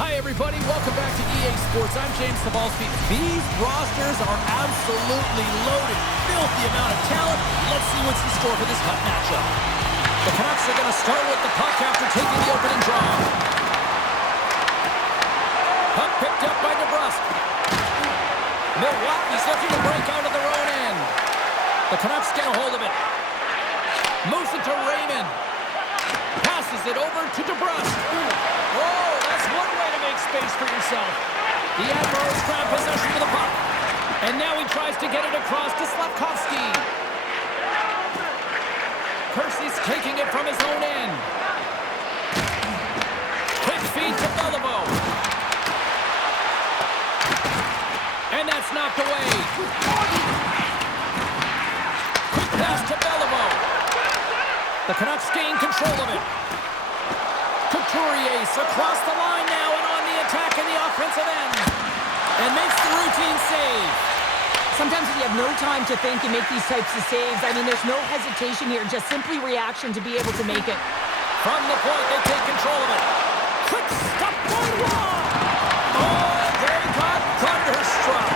Hi, everybody. Welcome back to EA Sports. I'm James Cebulski. These rosters are absolutely loaded. Filthy amount of talent. Let's see what's in store for this cup matchup. The Canucks are going to start with the puck after taking the opening draw. Puck picked up by DeBrusk. Milwaukee's looking to break out of their own end. The Canucks get a hold of it. Moves it to Raymond. Passes it over to DeBrusk. Oh, that's one way to make space for yourself. The Admirals grab possession of the puck. And now he tries to get it across to Slavkovsky. Kersey's taking it from his own end. Quick feed to Beliveau. And that's knocked away. Quick pass to Beliveau. The Canucks gain control of it. Couturier across the line now and on the attack in the offensive end. And makes the routine save. Sometimes when you have no time to think and make these types of saves, I mean, there's no hesitation here, just simply reaction to be able to make it. From the point, they take control of it. Quick stop by Wall. Oh, they got thunderstruck.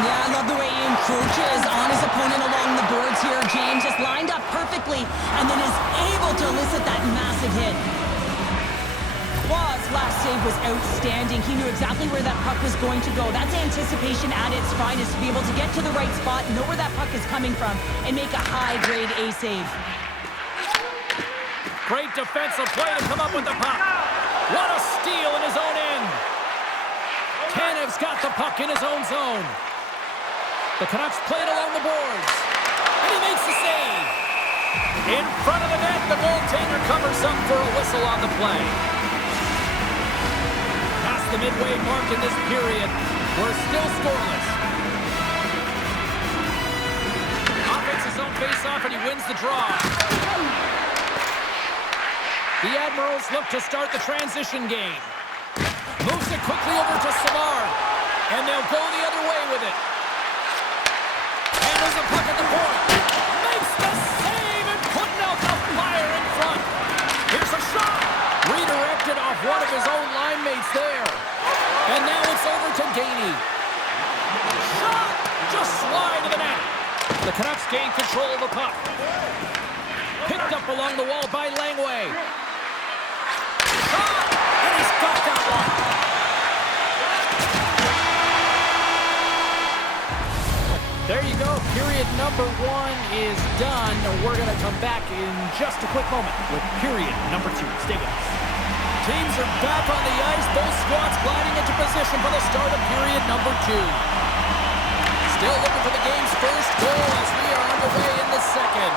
Yeah, I love the way he encroaches on his opponent along the boards here. James just lined up perfectly and then is able to elicit that massive hit. Wall's last save was outstanding. He knew exactly where that puck was going to go. That's anticipation at its finest, to be able to get to the right spot, know where that puck is coming from, and make a high-grade A save. Great defensive play to come up with the puck. What a steal in his own end. Tanev's got the puck in his own zone. The Canucks play it along the boards. And he makes the save. In front of the net, the goaltender covers up for a whistle on the play. Past the midway mark in this period, we're still scoreless. Offense his own face-off, and he wins the draw. The Admirals look to start the transition game. Moves it quickly over to Savard. And they'll go the other way with it. Handles the puck at the point. Makes the save and putting out the fire in front. Here's a shot. Redirected off one of his own line mates there. And now it's over to Gainey. Shot! Just slide to the net. The Canucks gain control of the puck. Picked up along the wall by Langway. Shot! And he's got that one. There you go. Period number 1 is done. We're going to come back in just a quick moment with period number 2. Stay with us. Teams are back on the ice. Both squads gliding into position for the start of period number 2. Still looking for the game's first goal as we are underway in the second.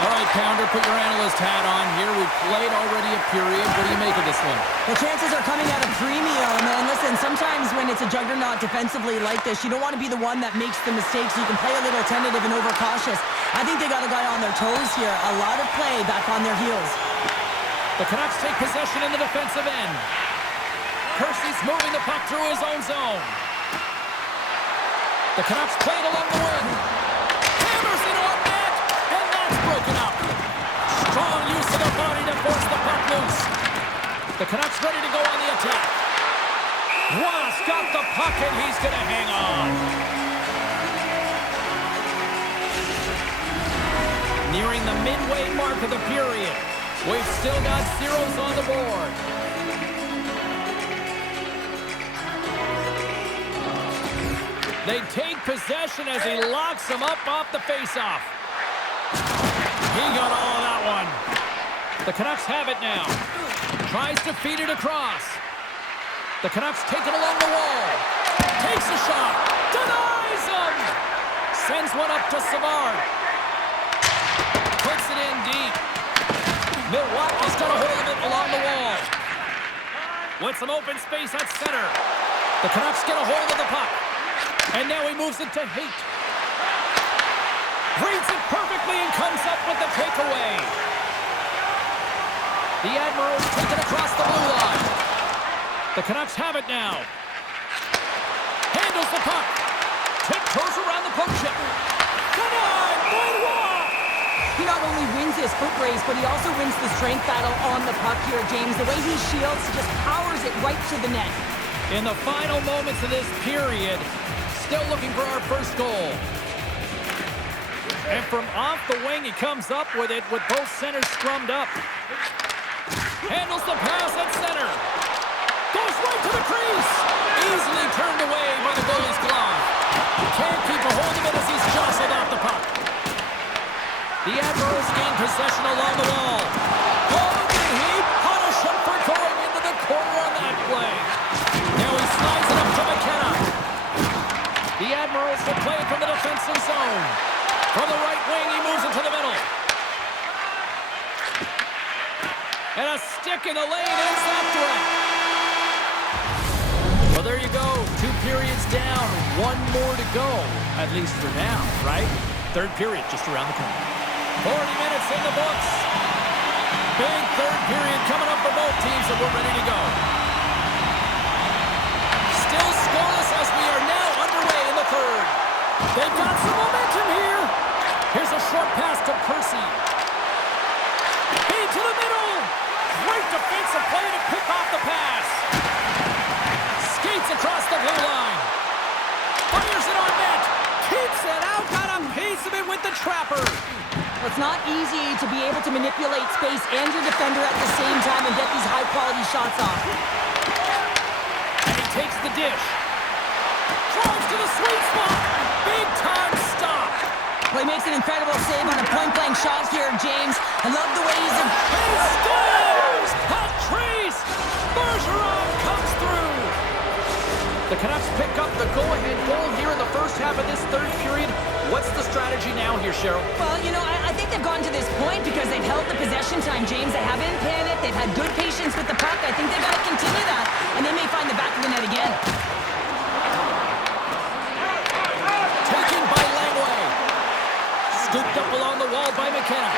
All right, Pounder, put your analyst hat on here. We've played already a period. What do you make of this one? The chances are coming at a premium, and listen, sometimes when it's a juggernaut defensively like this, you don't want to be the one that makes the mistakes. You can play a little tentative and overcautious. I think they got a guy on their toes here. A lot of play back on their heels. The Canucks take possession in the defensive end. Kersey's moving the puck through his own zone. The Canucks play it along the wing. Hammers into a net, and that's broken up. Strong use of the body to force the puck loose. The Canucks ready to go on the attack. Ross got the puck, and he's going to hang on. Nearing the midway mark of the period. We've still got zeros on the board. They take possession as he locks him up off the faceoff. He got all of that one. The Canucks have it now. Tries to feed it across. The Canucks take it along the wall. Takes a shot. Denies him. Sends one up to Savard. Puts it in deep. Milwaukee's got a hold of it along the wall. With some open space at center. The Canucks get a hold of the puck. And now he moves it to Haight. Reads it perfectly and comes up with the takeaway. The Admirals take it across the blue line. The Canucks have it now. Handles the puck. Tiptoes around the poke chip. Denied by Waugh. he not only wins his foot race, but he also wins the strength battle on the puck here, James. The way he shields, he just powers it right to the net. In the final moments of this period, still looking for our first goal. And from off the wing, he comes up with it with both centers scrummed up. Handles the pass at center. Goes right to the crease. Easily turned away by the goalie's glove. Can't keep a hold of it as he's jostled off the puck. The Admirals gain possession along the wall. Oh, did he punish him for going into the corner on that play? Now he slides it up to McKenna. The Admirals will play it from the defensive zone. From the right wing, he moves it to the middle. And a stick in the lane ends that threat. Well, there you go. 2 periods down. 1 more to go. At least for now, right? Third period just around the corner. 40 minutes in the books. Big third period coming up for both teams, and we're ready to go. Still scoreless as we are now underway in the third. They've got some momentum here. Here's a short pass to Percy. Feed to the middle. Great defensive play to pick off the pass. Skates across the blue line. Fires it on net. Keeps it out. Got a piece of it with the trapper. It's not easy to be able to manipulate space and your defender at the same time and get these high-quality shots off. And he takes the dish. Drives to the sweet spot. Big-time stop. Well, he makes an incredible save on a point-blank shot here, James. I love the way he's... And he scores! Patrice Bergeron comes through. The Canucks pick up the go-ahead goal here in the first half of this third period. What's the strategy now here, Cheryl? Well, you know, I think they've gotten to this point because they've held the possession time, James. They haven't panicked. They've had good patience with the puck. I think they've got to continue that, and they may find the back of the net again. Taken by Langway. Scooped up along the wall by McKenna.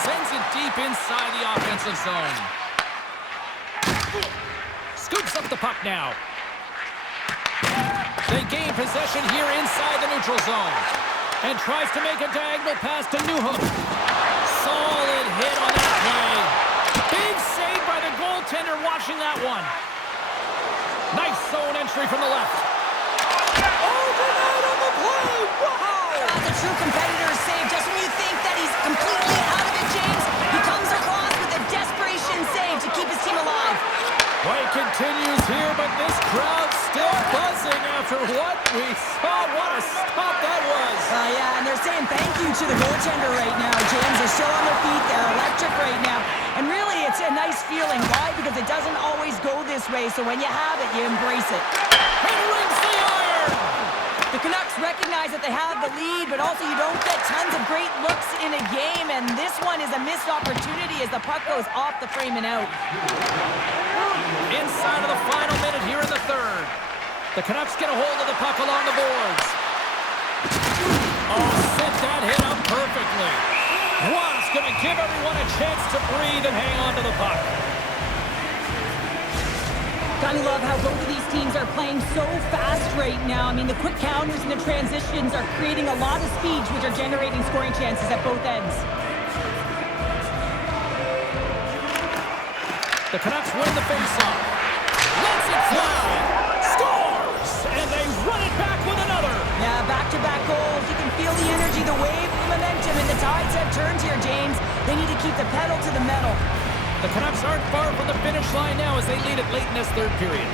Sends it deep inside the offensive zone. Scoops up the puck now. They gain possession here inside the neutral zone. And tries to make a diagonal pass to Newhook. Solid hit on that play. Big save by the goaltender watching that one. Nice zone entry from the left. Overnight on the play. Wow! That's a true competitor's save. Just when you think that he's completely out of it, James, he comes across with a desperation save to keep his team alive. Play continues here, but this crowd still buzzing after what we saw. What a stop that was. Yeah, and they're saying thank you to the goaltender right now, James. They're still on their feet. They're electric right now. And really, it's a nice feeling. Why? Because it doesn't always go this way, so when you have it, you embrace it. And rings the iron. The Canucks recognize that they have the lead, but also you don't get tons of great looks in a game, and this one is a missed opportunity as the puck goes off the frame and out. Inside of the final minute here in the third. The Canucks get a hold of the puck along the boards. Oh, set that hit up perfectly. Wow, it's going to give everyone a chance to breathe and hang on to the puck. Gotta love how both of these teams are playing so fast right now. I mean, the quick counters and the transitions are creating a lot of speeds, which are generating scoring chances at both ends. The Canucks win the faceoff. Lets it fly. Scores! And they run it back with another. Yeah, back-to-back goals. You can feel the energy, the wave, the momentum, and the tides have turned here, James. They need to keep the pedal to the metal. The Canucks aren't far from the finish line now as they lead it late in this third period.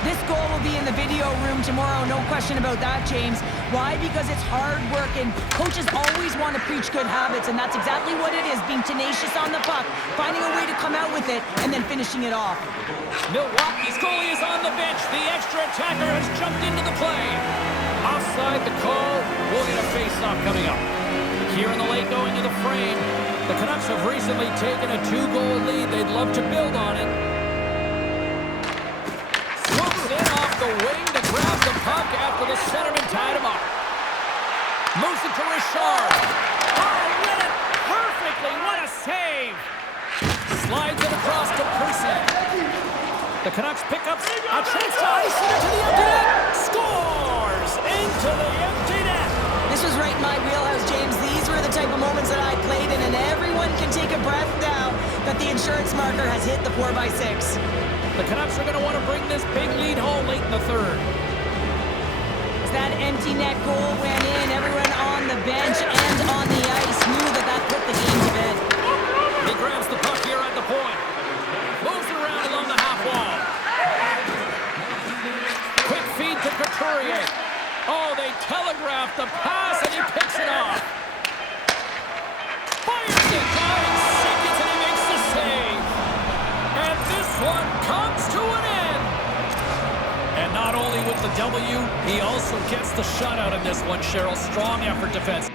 This goal will be in the video room tomorrow, no question about that, James. Why? Because it's hard work, and coaches always want to preach good habits, and that's exactly what it is, being tenacious on the puck, finding a way to come out with it, and then finishing it off. Milwaukee's goalie is on the bench. The extra attacker has jumped into the play. Offside the call. We'll get a face-off coming up. Here in the late going to the frame, the Canucks have recently taken a 2-goal lead. They'd love to build on it. Swoops in off the wing to grab the puck after the centerman tied him up. Moves it to Richard. Oh, read it perfectly. What a save. Slides it across to Percy. The Canucks pick up a chance to ice it into the empty net. Scores into the empty net. This was right in my wheelhouse, James. These were the insurance marker has hit the 4x6. The Canucks are going to want to bring this big lead home late in the third. As that empty net goal went in, everyone on the bench and on the ice knew that that put the game to bed. He grabs the puck here at the point. Moves it around along the half wall. Quick feed to Couturier. Oh, they telegraphed the pass, and he picks it off. Fires it, diving seconds, and he makes the save. And this one comes to an end. And not only with the W, he also gets the shutout in this one, Cheryl. Strong effort defense.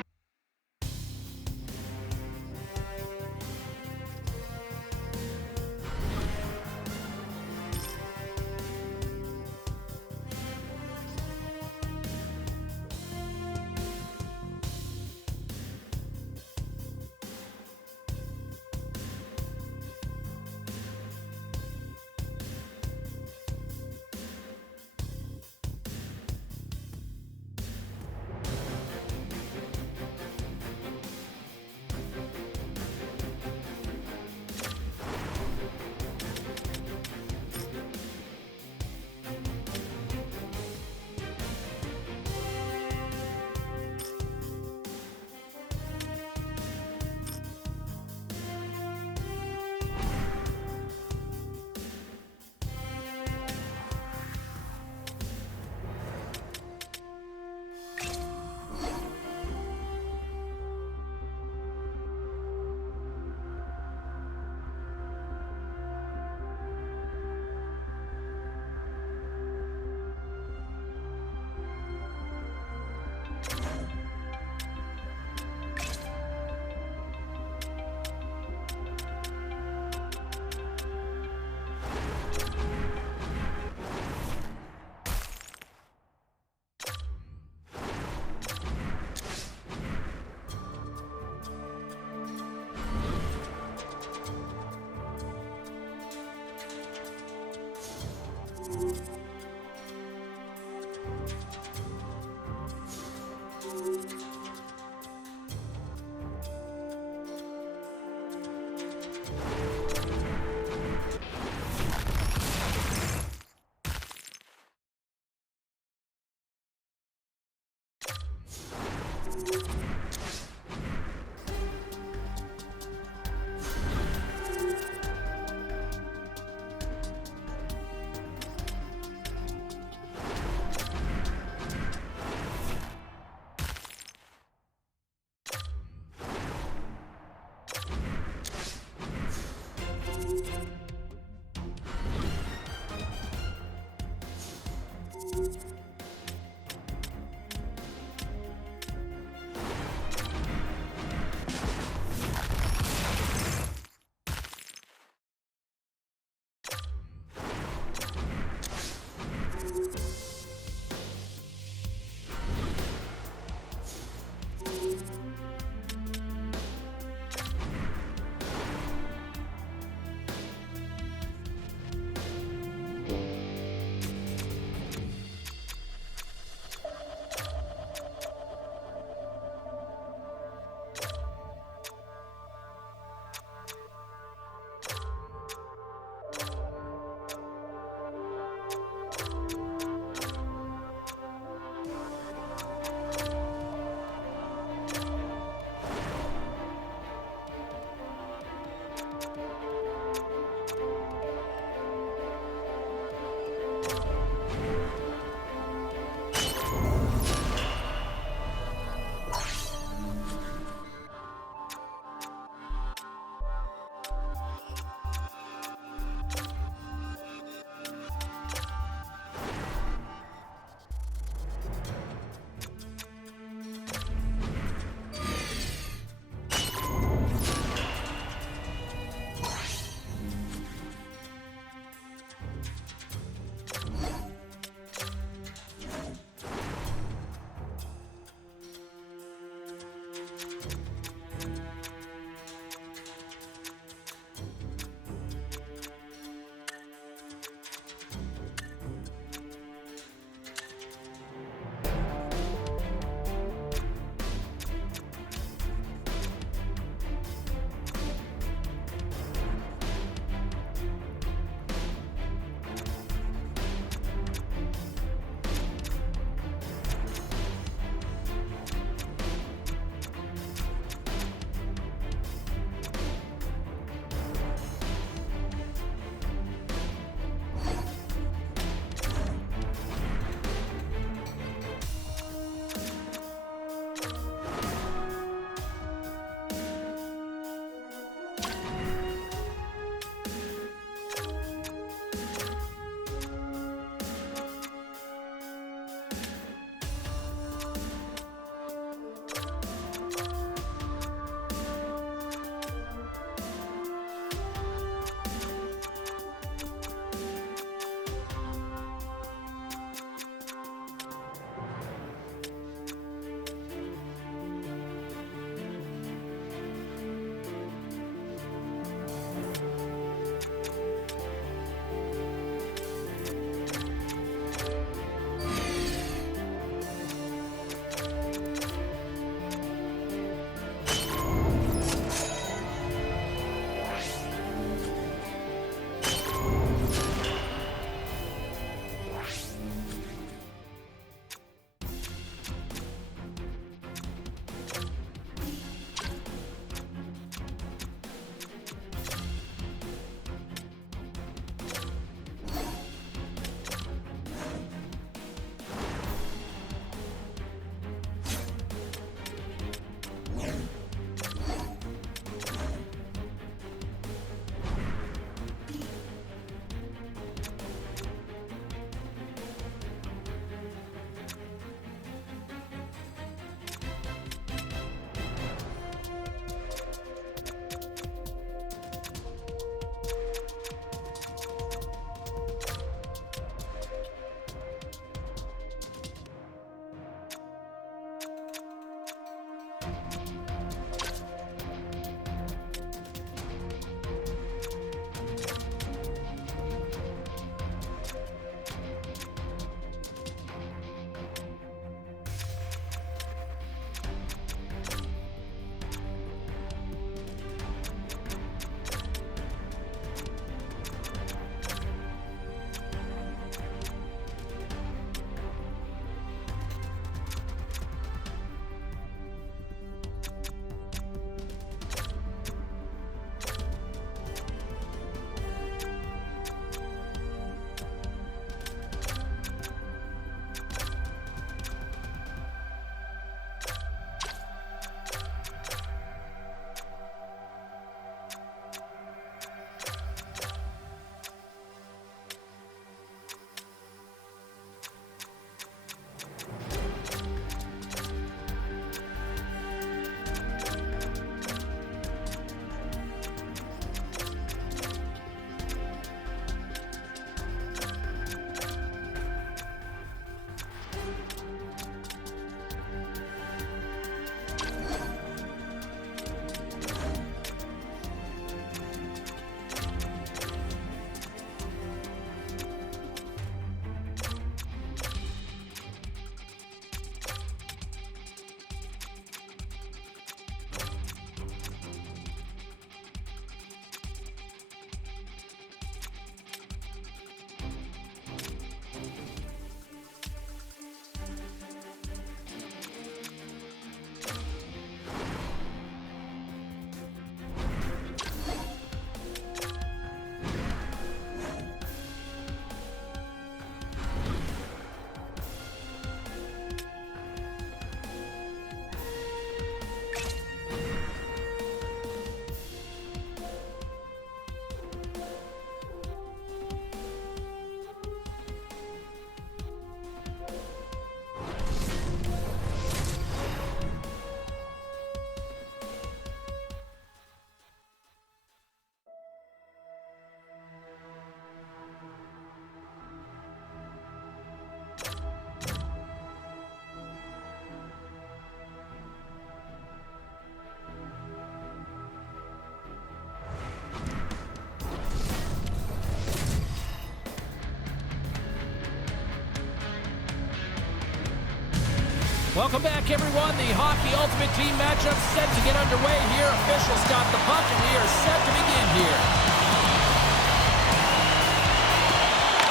Welcome back, everyone. The Hockey Ultimate Team matchup set to get underway here. Officials got the puck, and we are set to begin here.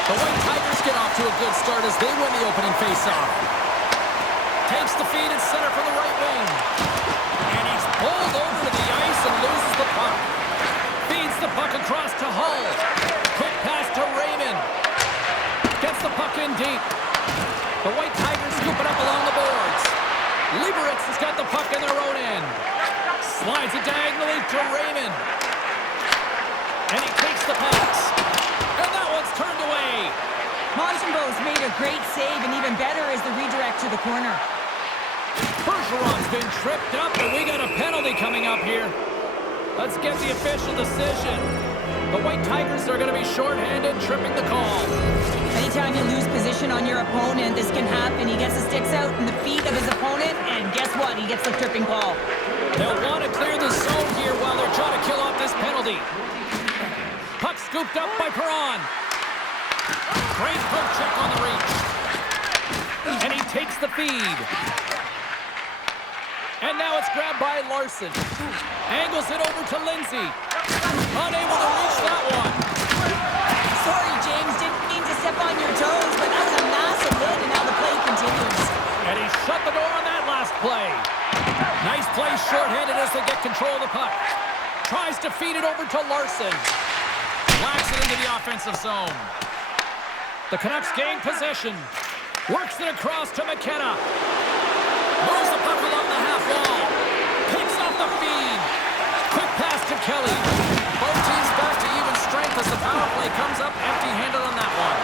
The White Tigers get off to a good start as they win the opening faceoff. Takes the feed at center for the right wing. And he's pulled over to the ice and loses the puck. Feeds the puck across to Hull. Quick pass to Raymond. Gets the puck in deep. The White Tigers scoop it up along the boards. Lieberich has got the puck in their own end. Slides it diagonally to Raymond. And he takes the pass. And that one's turned away. Montembeau's made a great save, and even better is the redirect to the corner. Bergeron's been tripped up, and we got a penalty coming up here. Let's get the official decision. The White Tigers are going to be shorthanded, tripping the call. Anytime you lose position on your opponent, this can happen. He gets the sticks out in the feet of his opponent, and guess what? He gets the tripping call. They'll want to clear the zone here while they're trying to kill off this penalty. Puck scooped up by Perron. Great poke check on the reach. And he takes the feed. And now it's grabbed by Larson. Angles it over to Lindsay. Unable to reach that one. Sorry, James. Didn't mean to step on your toes, but that was a massive hit, and now the play continues. And he shut the door on that last play. Nice play shorthanded as they get control of the puck. Tries to feed it over to Larson. Whacks it into the offensive zone. The Canucks gain possession. Works it across to McKenna. Moves the puck along the half wall. Picks off the feed. Quick pass to Kelly. Both teams back to even strength as the power play comes up empty-handed on that one.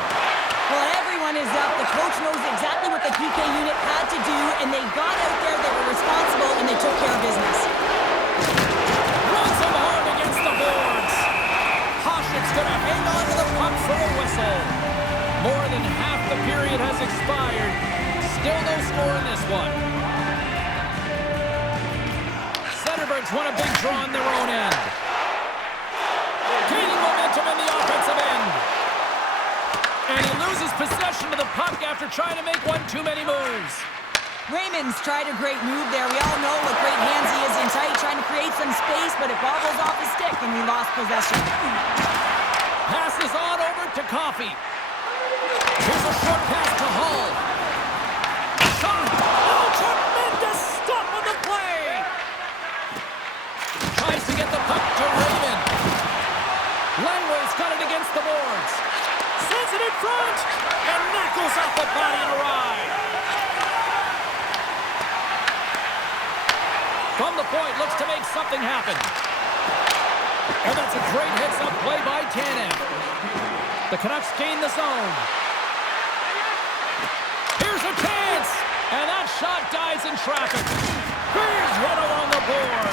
Well, everyone is up. The coach knows exactly what the PK unit had to do, and they got out there, they were responsible, and they took care of business. Runs him hard against the boards. Hasek's going to hang on to the puck for a whistle. More than half the period has expired. Still no score in this one. Centerbridge won a big draw on their own end. Gaining momentum in the offensive end. And he loses possession of the puck after trying to make one too many moves. Raymond's tried a great move there. We all know what great hands he is in tight, trying to create some space, but it bobbles off his stick, and he lost possession. Passes on over to Coffey. Here's a short pass to Hull. Shot! Oh, tremendous stop on the play! Tries to get the puck to Raymond. Lenway's got it against the boards. Sends it in front! And knuckles off the body and a ride. From the point, looks to make something happen. And that's a great heads-up play by Tanev. The Canucks gain the zone. Here's a chance! And that shot dies in traffic. Big hit along the board.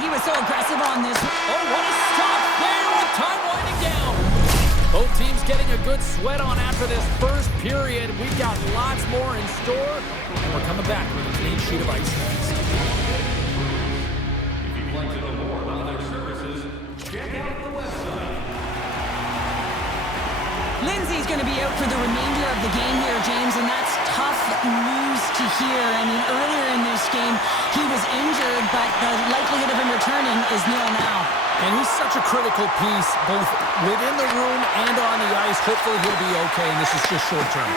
He was so aggressive on this. Oh, what a stop there with time winding down. Both teams getting a good sweat on after this first period. We've got lots more in store. And we're coming back with a clean sheet of ice next. If you'd like to know more about their services, check out the website. Lindsay's going to be out for the remainder of the game here, James, and that's tough news to hear. I mean, earlier in this game, he was injured, but the likelihood of him returning is nil now. And he's such a critical piece, both within the room and on the ice. Hopefully he'll be okay, and this is just short term.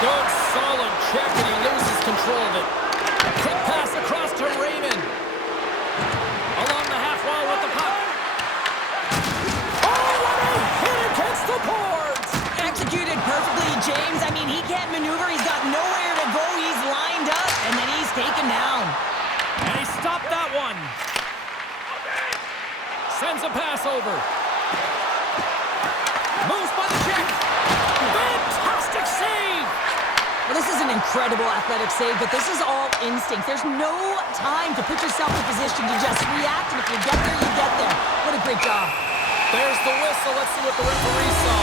Good, solid check, and he loses control of it. Quick pass across to Raymond. Along the half wall with the puck. Oh, what a hit against the boards! Executed perfectly, James. I mean, he can't maneuver. He's got nowhere to go. He's lined up, and then he's taken down. And he stopped that one. Sends a pass over. Moves by the check. Fantastic save! Well, this is an incredible athletic save, but this is all instinct. There's no time to put yourself in position to just react, and if you get there, you get there. What a great job. There's the whistle. Let's see what the referee saw.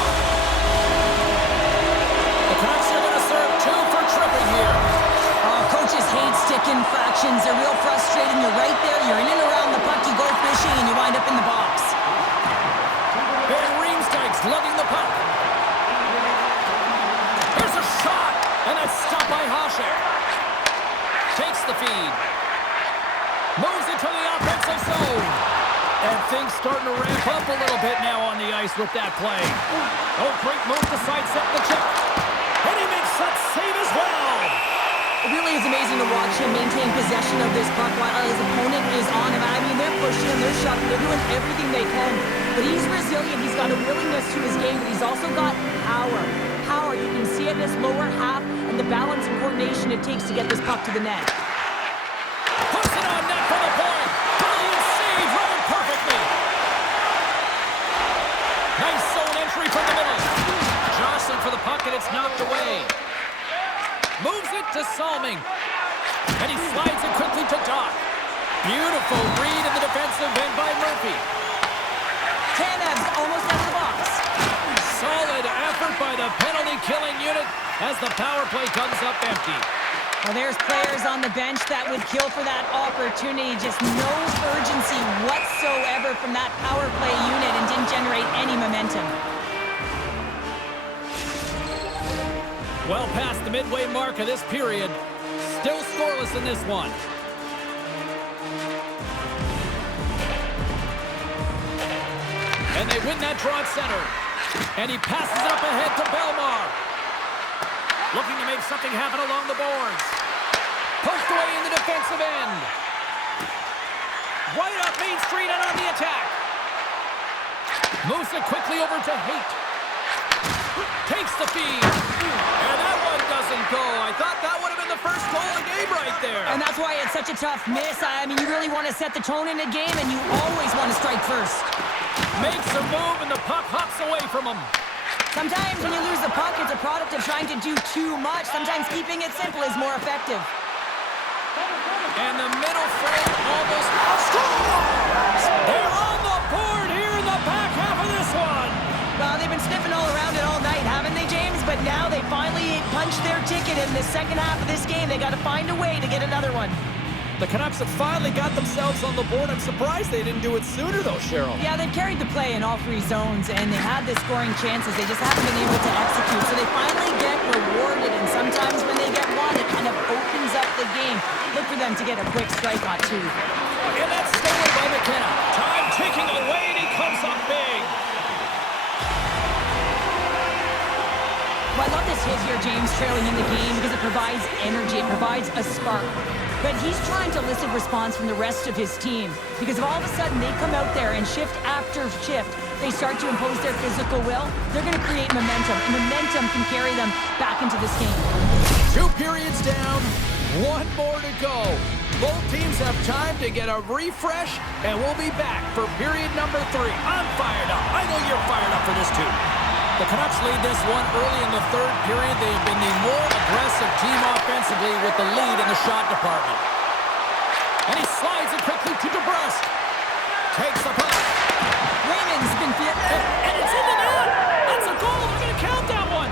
The Canucks are going to serve two for tripping here. Coaches hate stick infractions. They're real frustrating. You're right there. You're in and around the puck. You go fishing, and you wind up in the box. Van Riemsdyk's lugging the puck. Here's a shot, and that's stopped by the feed. Moves it to the offensive zone. And things starting to ramp up a little bit now on the ice with that play. Oh, great move to sidestep the check. And he makes that save as well. It really is amazing to watch him maintain possession of this puck while his opponent is on him. I mean, they're pushing him, they're shoving, they're doing everything they can. But he's resilient. He's got a willingness to his game, but he's also got power. Power, you can see it in his lower half and the balance and coordination it takes to get this puck to the net. Puts it on net for the point. Brilliant save, running perfectly. Nice zone entry from the middle. Jostling for the puck, and it's knocked away. Moves it to Salming. And he slides it quickly to Doc. Beautiful read in the defensive end by Murphy. Tanev's almost out of the box. Solid effort by the penalty-killing unit as the power play comes up empty. Well, there's players on the bench that would kill for that opportunity. Just no urgency whatsoever from that power play unit and didn't generate any momentum. Well past the midway mark of this period. Still scoreless in this one. And they win that draw at center. And he passes it up ahead to Belmar. Looking to make something happen along the boards. Pushed away in the defensive end. Right up Main Street and on the attack. Moves it quickly over to Haight. Takes the feed. And that one doesn't go. I thought that would have been the first goal of the game right there. And that's why it's such a tough miss. I mean, you really want to set the tone in a game, and you always want to strike first. Makes a move, and the puck hops away from him. Sometimes when you lose the puck, it's a product of trying to do too much. Sometimes keeping it simple is more effective. And the middle frame almost scores! They're on the board here in the back half of this one. Well, they've been sniffing all around it all night, haven't they, James? But now they finally punched their ticket in the second half of this game. They got to find a way to get another one. The Canucks have finally got themselves on the board. I'm surprised they didn't do it sooner, though, Cheryl. Yeah, they've carried the play in all three zones, and they had the scoring chances. They just haven't been able to execute. So they finally get rewarded, and sometimes when they get one, it kind of opens up the game. Look for them to get a quick strike on two. And that's stolen by McKenna. Time ticking away, and he comes up big. Well, I love this hit here, James, trailing in the game because it provides energy. It provides a spark. But he's trying to elicit response from the rest of his team because if all of a sudden they come out there and shift after shift, they start to impose their physical will, they're going to create momentum, and momentum can carry them back into this game. 2 periods down, 1 more to go. Both teams have time to get a refresh, and we'll be back for period number 3. I'm fired up. I know you're fired up for this too. The Canucks lead this one early in the 3rd period. They have been the more aggressive team offensively with the lead in the shot department. And he slides it quickly to DeBrusque. Takes the puck. Raymond's been and it's in the net. That's a goal. They're going to count that one.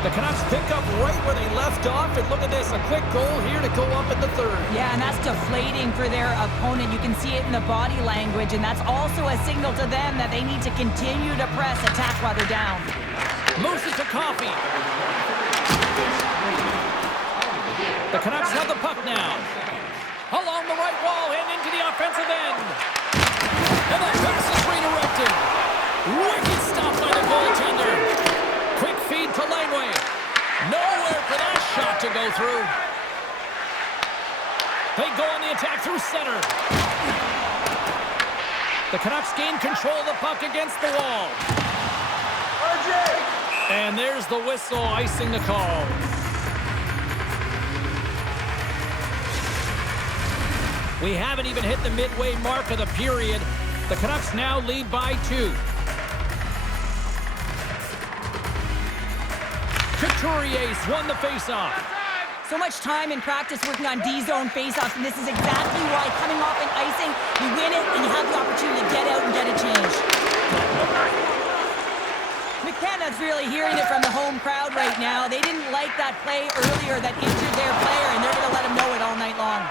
The Canucks pick up right where they left off. And look at this, a quick goal here to go up in the 3rd. Yeah, and that's deflating for their opponent. You can see it in the body language, and that's also a signal to them that they need to continue to press, attack while they're down. Moves it to Coffey. The Canucks have the puck now. Along the right wall and into the offensive end. And the pass is redirected. Wicked stop by the goaltender. Quick feed to Laneway. Nowhere for that shot to go through. They go on the attack through center. The Canucks gain control of the puck against the wall. And there's the whistle icing the call. We haven't even hit the midway mark of the period. The Canucks now lead by 2. Couturier's won the faceoff. So much time in practice working on D-zone faceoffs, and this is exactly why coming off an icing, you win it and you have the opportunity to get out and get a change. McKenna's really hearing it from the home crowd right now. They didn't like that play earlier that injured their player, and they're going to let him know it all night long.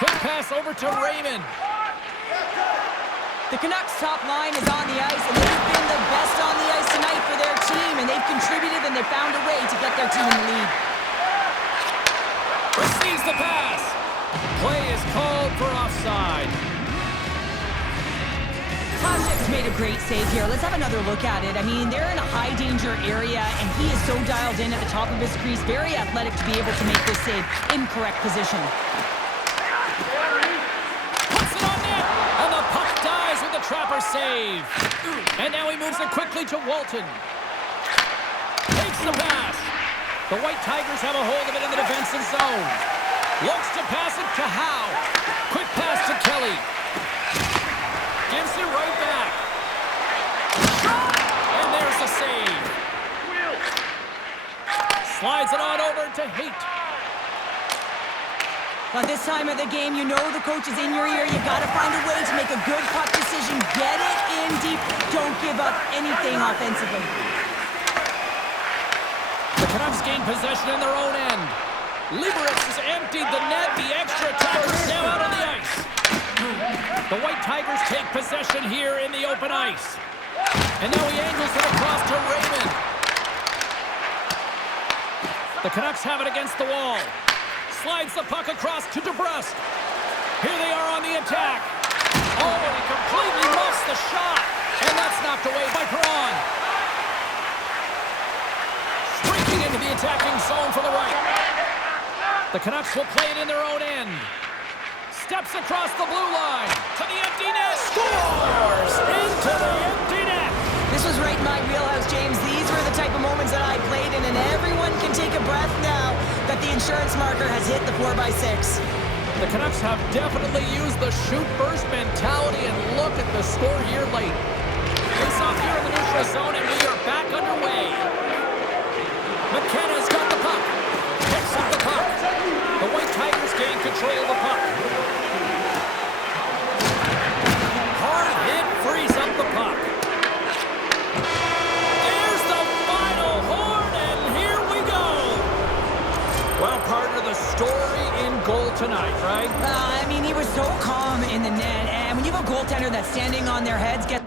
Quick pass over to Raymond. The Canucks' top line is on the ice, and they've been the best on the ice tonight for their team, and they've contributed and they found a way to get their team in the lead. Receives the pass. Play is called for offside. Koshek's made a great save here. Let's have another look at it. I mean, they're in a high-danger area, and he is so dialed in at the top of his crease. Very athletic to be able to make this save in correct position. Puts it on net, and the puck dies with the Trapper save. And now he moves it quickly to Walton. Takes the pass. The White Tigers have a hold of it in the defensive zone. Looks to pass it to Howe. Quick pass to Kelly. Gives it right back. And there's the save. Slides it on over to Haight. But this time of the game, you know the coach is in your ear. You got to find a way to make a good puck decision. Get it in deep. Don't give up anything offensively. The Canucks gain possession in their own end. Liberec has emptied the net. The extra attacker is now out on the ice. The White Tigers take possession here in the open ice. And now he angles it across to Raymond. The Canucks have it against the wall. Slides the puck across to DeBrusque. Here they are on the attack. Oh, and he completely muffs the shot. And that's knocked away by Perron. Streaking into the attacking zone for the right. The Canucks will play it in their own end. Steps across the blue line. To the empty net. Scores! Into the empty net. This was right in my wheelhouse, James. These were the type of moments that I played in, and everyone can take a breath now that the insurance marker has hit the 4x6. The Canucks have definitely used the shoot-first mentality, and look at the score here late. Face off here in the neutral zone, and we are back underway. McKenna's got the puck. Picks up the puck. The White Tigers gain control of the puck. Hard hit frees up the puck. There's the final horn, and here we go. Well, part of the story in goal tonight, right? I mean, he was so calm in the net, and when you have a goaltender that's standing on their heads, get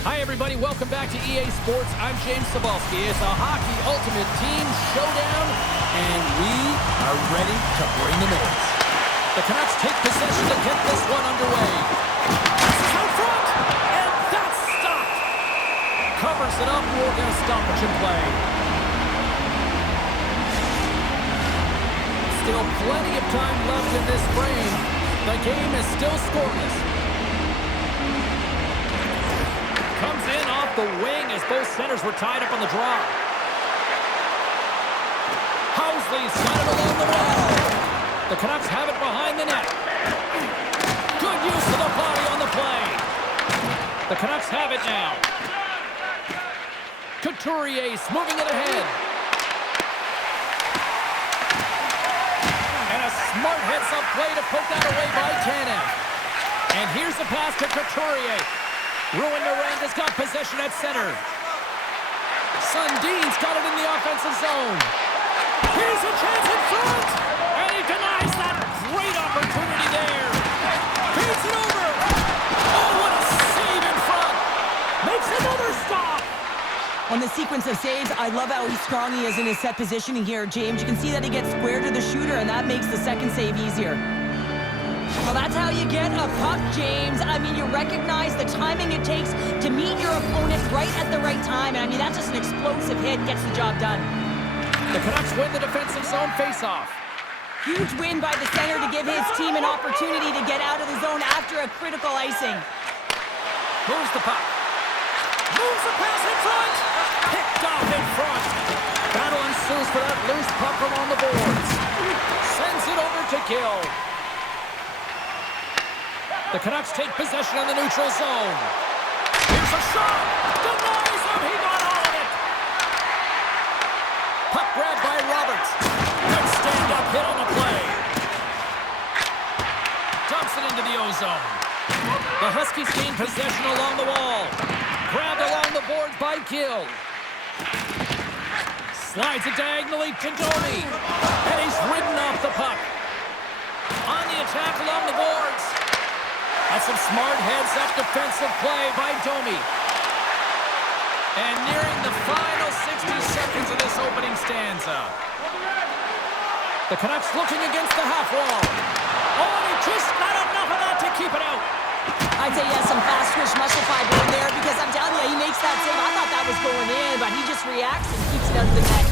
Hi, everybody. Welcome back to EA Sports. I'm James Cebulski. It's a hockey ultimate team showdown, and we are ready to bring the noise. The Canucks take possession to get this one underway. This is out front, and that's stopped. Covers it up. We're going to stoppage in play. Still plenty of time left in this frame. The game is still scoreless. Comes in off the wing as both centers were tied up on the draw. Housley's got it along the wall. The Canucks have it behind the net. Good use of the body on the play. The Canucks have it now. Couturier moving it ahead. And a smart heads-up play to poke that away by Tanev. And here's the pass to Couturier. Ruin Miranda's got possession at center. Sundin's got it in the offensive zone. Here's a chance in front. And he denies that. Great opportunity there. Feeds it over. Oh, what a save in front. Makes another stop. On the sequence of saves, I love how strong he is in his set positioning here, James. You can see that he gets square to the shooter, and that makes the second save easier. Well, that's how you get a puck, James. I mean, you recognize the timing it takes to meet your opponent right at the right time. And I mean, that's just an explosive hit, gets the job done. The Canucks win the defensive zone faceoff. Huge win by the center to give his team an opportunity to get out of the zone after a critical icing. Moves the puck. Moves the pass in front. Picked off in front. Battle ensues for that loose puck along the boards. Sends it over to Gill. The Canucks take possession in the neutral zone. Here's a shot. Denies him. He got all of it. Puck grabbed by Roberts. Good stand-up hit on the play. Dumps it into the ozone. The Huskies gain possession along the wall. Grabbed along the boards by Gill. Slides it diagonally to Domi. And he's ridden off the puck. On the attack along the boards. That's some smart heads-up defensive play by Domi. And nearing the final 60 seconds of this opening stanza. The Canucks looking against the half wall. Oh, and he just got enough of that to keep it out. I'd say he has some fast-twitch muscle fiber in there because I'm telling you, he makes that save. I thought that was going in, but he just reacts and keeps it out of the net.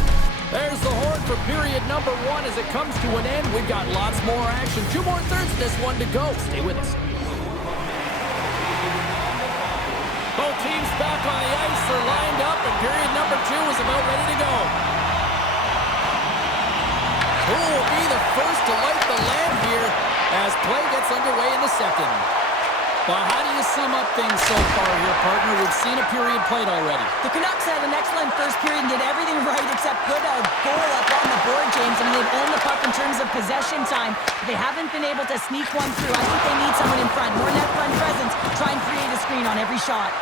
There's the horn for period number 1 as it comes to an end. We've got lots more action. 2 more thirds of this one to go. Stay with us. Both teams back on the ice are lined up, and period number 2 is about ready to go. Who will be the first to light the lamp here as play gets underway in the second? Well, how do you sum up things so far here, partner? We've seen a period played already. The Canucks had an excellent first period and did everything right except put a goal up on the board, James. I mean, they've owned the puck in terms of possession time. They haven't been able to sneak one through. I think they need someone in front. More net front presence. Try and create a screen on every shot.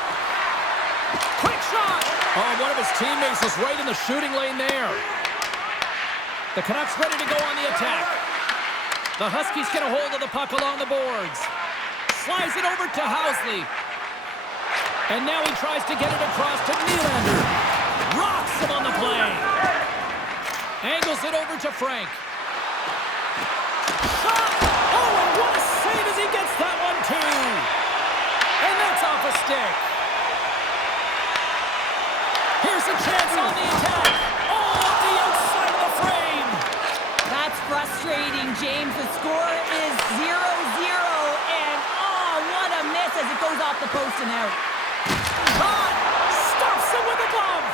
Quick shot! Oh, one of his teammates was right in the shooting lane there. The Canucks ready to go on the attack. The Huskies get a hold of the puck along the boards. Slides it over to Housley. And now he tries to get it across to Nylander. Rocks him on the play. Angles it over to Frank. Shot! Oh, and what a save as he gets that one too. And that's off a stick. Here's a chance on the attack. Oh, off the outside of the frame. That's frustrating, James. The score is 0-0, and oh, what a miss as it goes off the post and out. Todd stops him with a glove.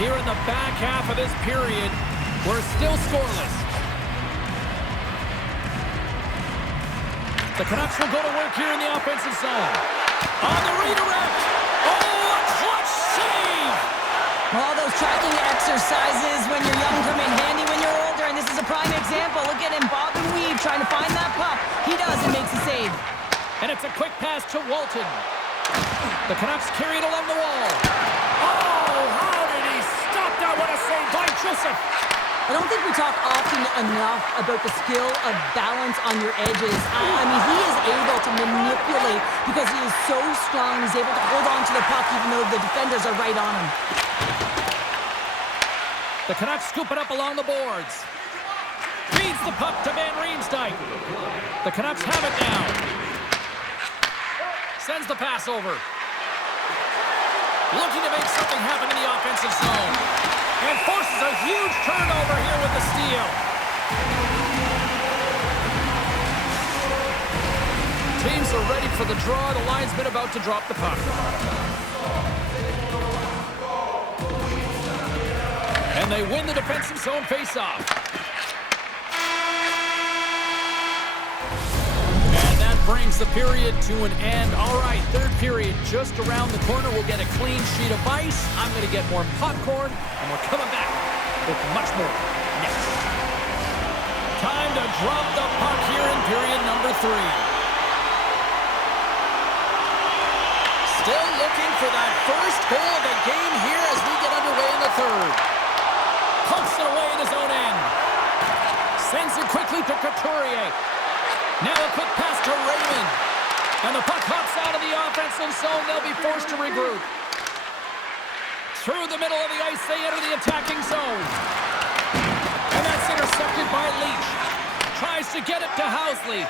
Here in the back half of this period, we're still scoreless. The Canucks will go to work here in the offensive zone. On the redirect. Oh, a clutch save. All those tracking exercises when you're young come in handy when you're older, and this is a prime example. Look at him bob and weave trying to find that puck. He does and makes a save. And it's a quick pass to Walton. The Canucks carry it along the wall. Oh, how did he stop that? What a save by Joseph. I don't think we talk often enough about the skill of balance on your edges. I mean, he is able to manipulate because he is so strong. He's able to hold on to the puck even though the defenders are right on him. The Canucks scoop it up along the boards. Feeds the puck to Van Riemsdyk. The Canucks have it now. Sends the pass over. Looking to make something happen in the offensive zone. And forces a huge turnover here with the steal. Teams are ready for the draw. The linesman about to drop the puck. And they win the defensive zone faceoff. And that brings the period to an end. All right, third period just around the corner. We'll get a clean sheet of ice. I'm going to get more popcorn, and we're coming back with much more next. Time to drop the puck here in period number 3. Still looking for that first goal of the game here as we get underway in the third. Pumps it away in his own end. Sends it quickly to Couturier. Now a quick pass to Raymond. And the puck hops out of the offensive zone. They'll be forced to regroup. Through the middle of the ice, they enter the attacking zone. And that's intercepted by Leach. Tries to get it to Housley.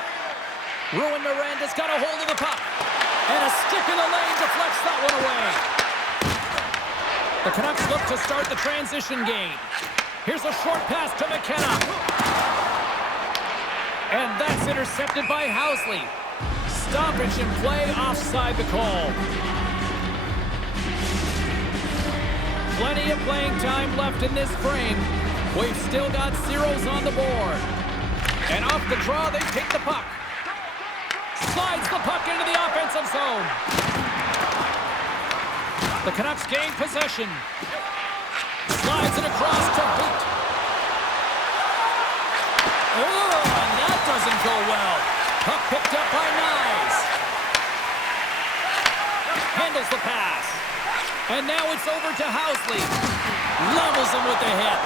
Ruin Miranda's got a hold of the puck. And a stick in the lane deflects that one away. The Canucks look to start the transition game. Here's a short pass to McKenna. And that's intercepted by Housley. Stoppage in play, offside the call. Plenty of playing time left in this frame. We've still got zeros on the board. And off the draw, they take the puck. Slides the puck into the offensive zone. The Canucks gain possession. Slides it across to Boot. Oh, and that doesn't go well. Puck picked up by Nyes. Handles the pass. And now it's over to Housley. Levels him with the hit.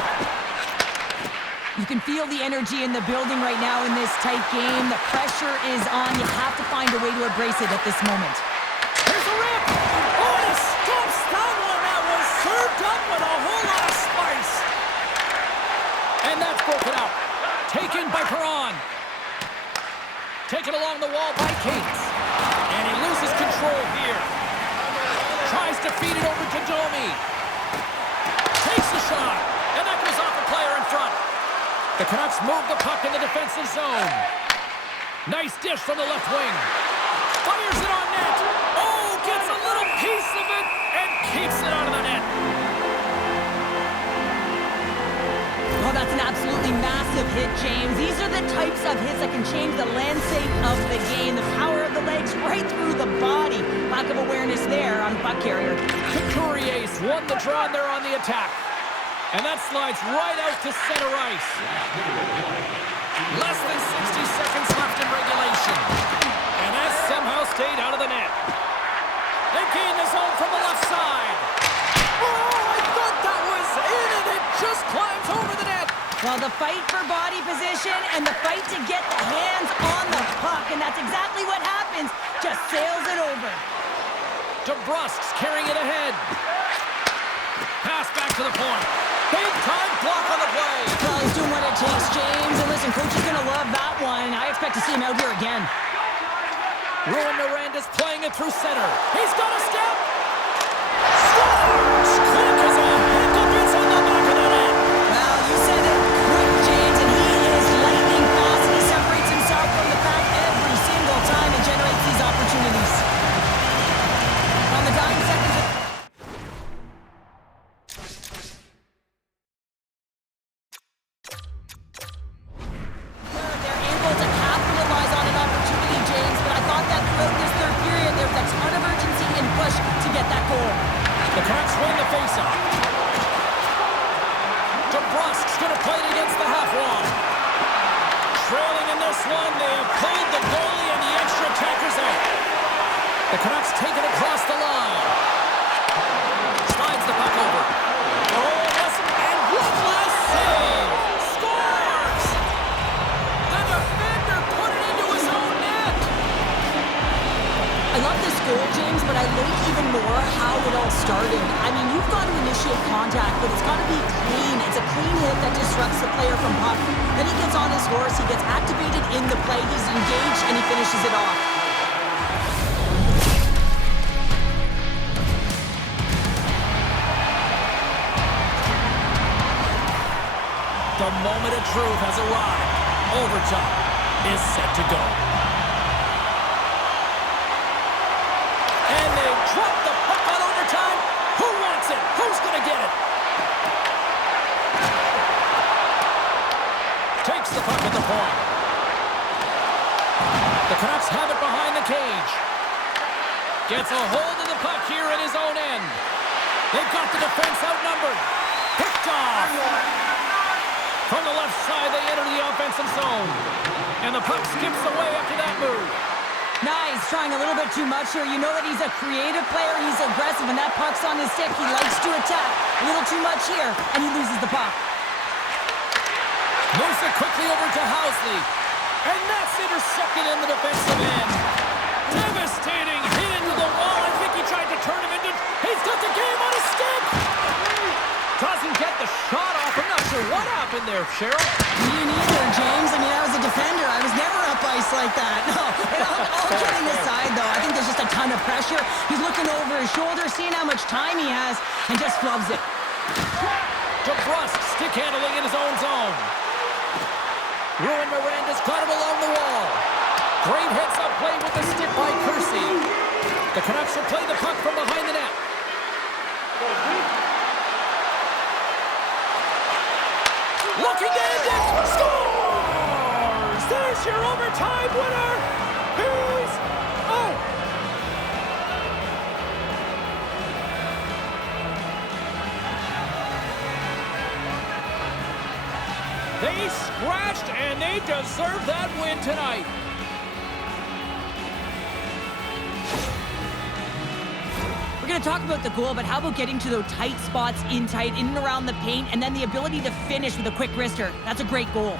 You can feel the energy in the building right now in this tight game. The pressure is on. You have to find a way to embrace it at this moment. Here's a rip. Oh, and he stumps that one. That was served up with a whole lot of spice. And that's broken up. Taken by Perron. Taken along the wall by Cates. And he loses control here. Tries to feed it over to Domi. Takes the shot. And that goes off a player in front. The Canucks move the puck in the defensive zone. Nice dish from the left wing. Fires it on net. Oh, gets a little piece of it and keeps it out of the net. Oh, that's an absolutely massive hit, James. These are the types of hits that can change the landscape of the game. The power of the legs right through the body. Lack of awareness there on the puck carrier. Couturier's won the draw and they're on the attack. And that slides right out to center ice. Less than 60 seconds left in regulation. And that somehow stayed out of the net. They gain the zone from the left side. Oh, I thought that was in and it just climbs over the net. Well, the fight for body position and the fight to get the hands on the puck. And that's exactly what happens. Just sails it over. DeBrusk's carrying it ahead. Pass back to the point. Big time block on the play. Well, he's doing what it takes, James. And listen, coach is going to love that one. I expect to see him out here again. Ruin Miranda's playing it through center. He's got a step. Scores! Quick as a hiccup. It's on the back of the net. Well, you said it quick, James, and he is lightning fast. And he separates himself from the pack every single time and generates these opportunities. On the dying seconds of The Canucks win the faceoff. I love this goal, James, but I like even more how it all started. I mean, you've got to initiate contact, but it's got to be clean. It's a clean hit that disrupts the player from puck. Then he gets on his horse, he gets activated in the play, he's engaged, and he finishes it off. The moment of truth has arrived. Overtime is set to go. And they drop the puck on overtime. Who wants it? Who's going to get it? Takes the puck at the point. The Canucks have it behind the cage. Gets a hold of the puck here at his own end. They've got the defense outnumbered. Picked off. From the left side, they enter the offensive zone. And the puck skips away after that move. Nice, trying a little bit too much here. You know that he's a creative player. He's aggressive, and that puck's on his stick. He likes to attack. A little too much here, and he loses the puck. Moves it quickly over to Housley. And that's intercepted in the defensive end. Devastating hit into the wall. I think he tried to turn him into... He's got the game on his stick! Doesn't get the shot off. I'm not sure what happened there, Cheryl. Me neither, James. I mean, I was a defender. I was never up ice like that. No, all kidding aside, though, I think there's just a ton of pressure. He's looking over his shoulder, seeing how much time he has, and just flubs it. DeBrusque stick handling in his own zone. Ruin Miranda's got him along the wall. Great heads-up play with the stick by Kersey. The Canucks will play the puck from behind the net. Looking to end it. Scores! There's your overtime winner. He's out. They scratched, and they deserve that win tonight. We're going to talk about the goal, but how about getting to those tight spots in and around the paint, and then the ability to finish with a quick wrister? That's a great goal.